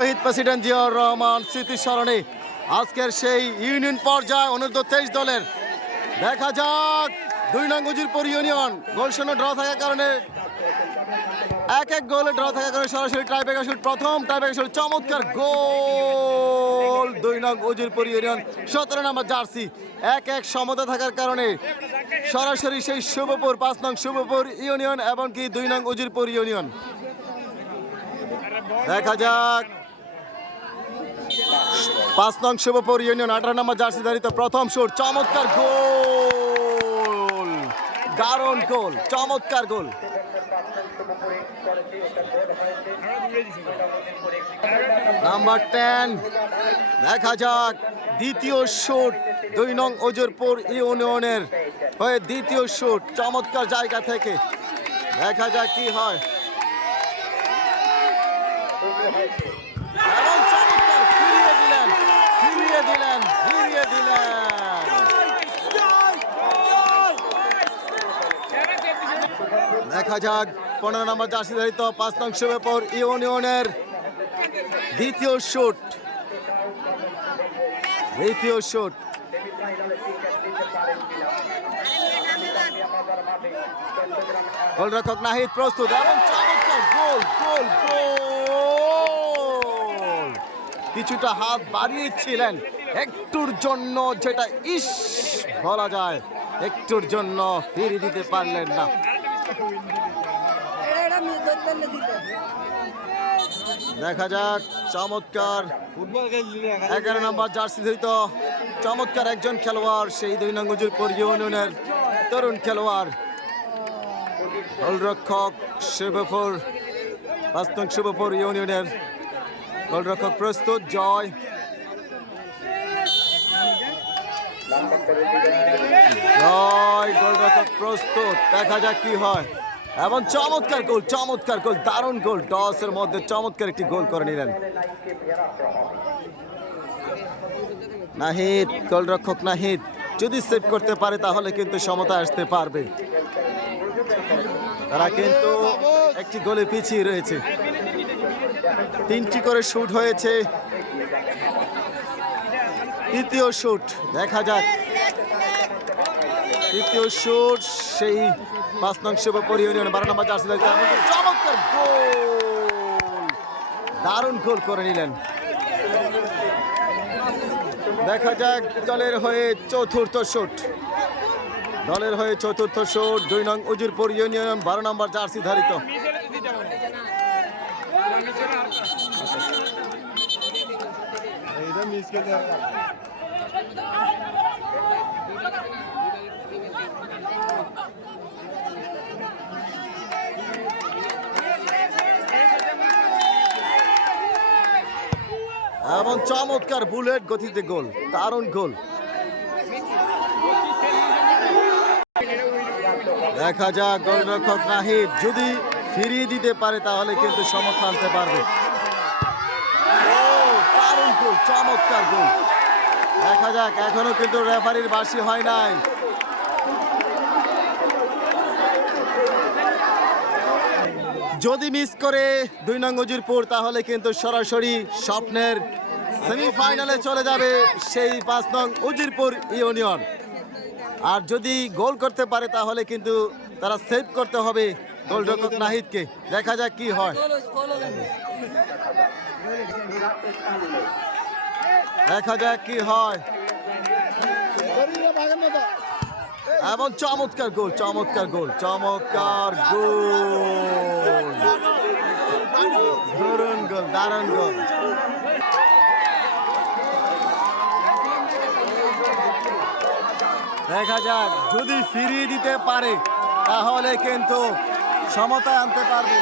শহীদ president Ziaur Rahman স্মৃতিস্মরণে আজকের সেই union পর্যায়ে অনূর্ধ্ব 23 দলের দেখা যাক 2 নং উজিরপুর ইউনিয়ন গোলশূন্য ড্র থাকার কারণে এক গোলে ড্র থাকার কারণে সরাসরি টাইব্রেকার শুট প্রথম টাইব্রেকার শুট চমৎকার গোল 2 নং উজিরপুর ইউনিয়ন 17 নম্বর জার্সি 1-1 সমতা থাকার কারণে সরাসরি সেই শুভপুর 5 নং শুভপুর ইউনিয়ন এবং কি 2 নং উজিরপুর ইউনিয়ন দেখা যাক 5 নং শুভপুর ইউনিয়ন 18 নম্বর জার্সি ধারিত প্রথম শুট চমৎকার গোল দারুণ গোল চমৎকার গোল নাম্বার 10 দেখা যাক দ্বিতীয় শুট 2 নং উজিরপুর ইউনিয়নের হয়ে দ্বিতীয় শুট চমৎকার জায়গা থেকে দেখা যাক কি হয় এবং চমৎকার ফিরিয়ে দিলেন দেখা যাক 15 নম্বর জার্সি ধারিত 5 নং শুভপুর ইউনিয়নের দ্বিতীয় শুট গোলরক্ষক নাহিদ প্রস্তুত এবং চমৎকার গোল কিছুটা হাত বাড়িয়েছিলেন একটুর জন্য যেটা ইস বলা যায় একটুর জন্য ফিরিয়ে দিতে পারলেন না দেখা যাক চমৎকার 11 নম্বর জার্সি ধরিত চমৎকার একজন খেলোয়াড় সেই 2 নং উজিরপুর ইউনিয়নের তরুণ খেলোয়াড় গোলরক্ষক শিবপুর 5 নং শিবপুর ইউনিয়নের গোলরক্ষক প্রস্তুত জয় গোলরক্ষক প্রস্তুত দেখা যাক কি হয় এবং চমৎকার গোল দারুণ গোল টসের মধ্যে চমৎকার একটি গোল করে নিলেন নাহিদ গোলরক্ষক নাহিদ যদি সেভ করতে পারে তাহলে কিন্তু সমতা আসতে পারবে তারা কিন্তু একটি গোলে পিছিয়ে রয়েছে 3টি করে শুট হয়েছে তৃতীয় শুট দেখা যাক তৃতীয় শুট সেই 5 নং শুভপুর ইউনিয়ন 12 নম্বর জার্সি চমৎকার গোল দারুণ গোল করে নিলেন দেখা যাক দলের হয়ে চতুর্থ শুট 2 নং উজিরপুর ইউনিয়ন 12 নম্বর জার্সি ধারিত এবং চমৎকার বুলেট গতিতে গোল দারুণ গোল দেখা যাক গোলরক্ষক নাহিদ যদি ফিরিয়ে দিতে পারে তাহলে কিন্তু সমতা আনতে পারবে দারুণ গোল চমৎকার গোল দেখা যাক এখনো কিন্তু রেফারির বাঁশি হয় নাই যদি মিস করে 2 নং উজিরপুর তাহলে কিন্তু সরাসরি স্বপ্নের সেমিফাইনালে চলে যাবে সেই 5 নং উজিরপুর ইউনিয়ন আর যদি গোল করতে পারে তাহলে কিন্তু তারা সেভ করতে হবে গোলরক্ষক নাহিদকে দেখা যাক কি হয় এবং চমৎকার গোল দারুণ গোল দেখা যাক যদি ফিরিয়ে দিতে পারে তাহলে কিন্তু সমতায় আনতে পারবে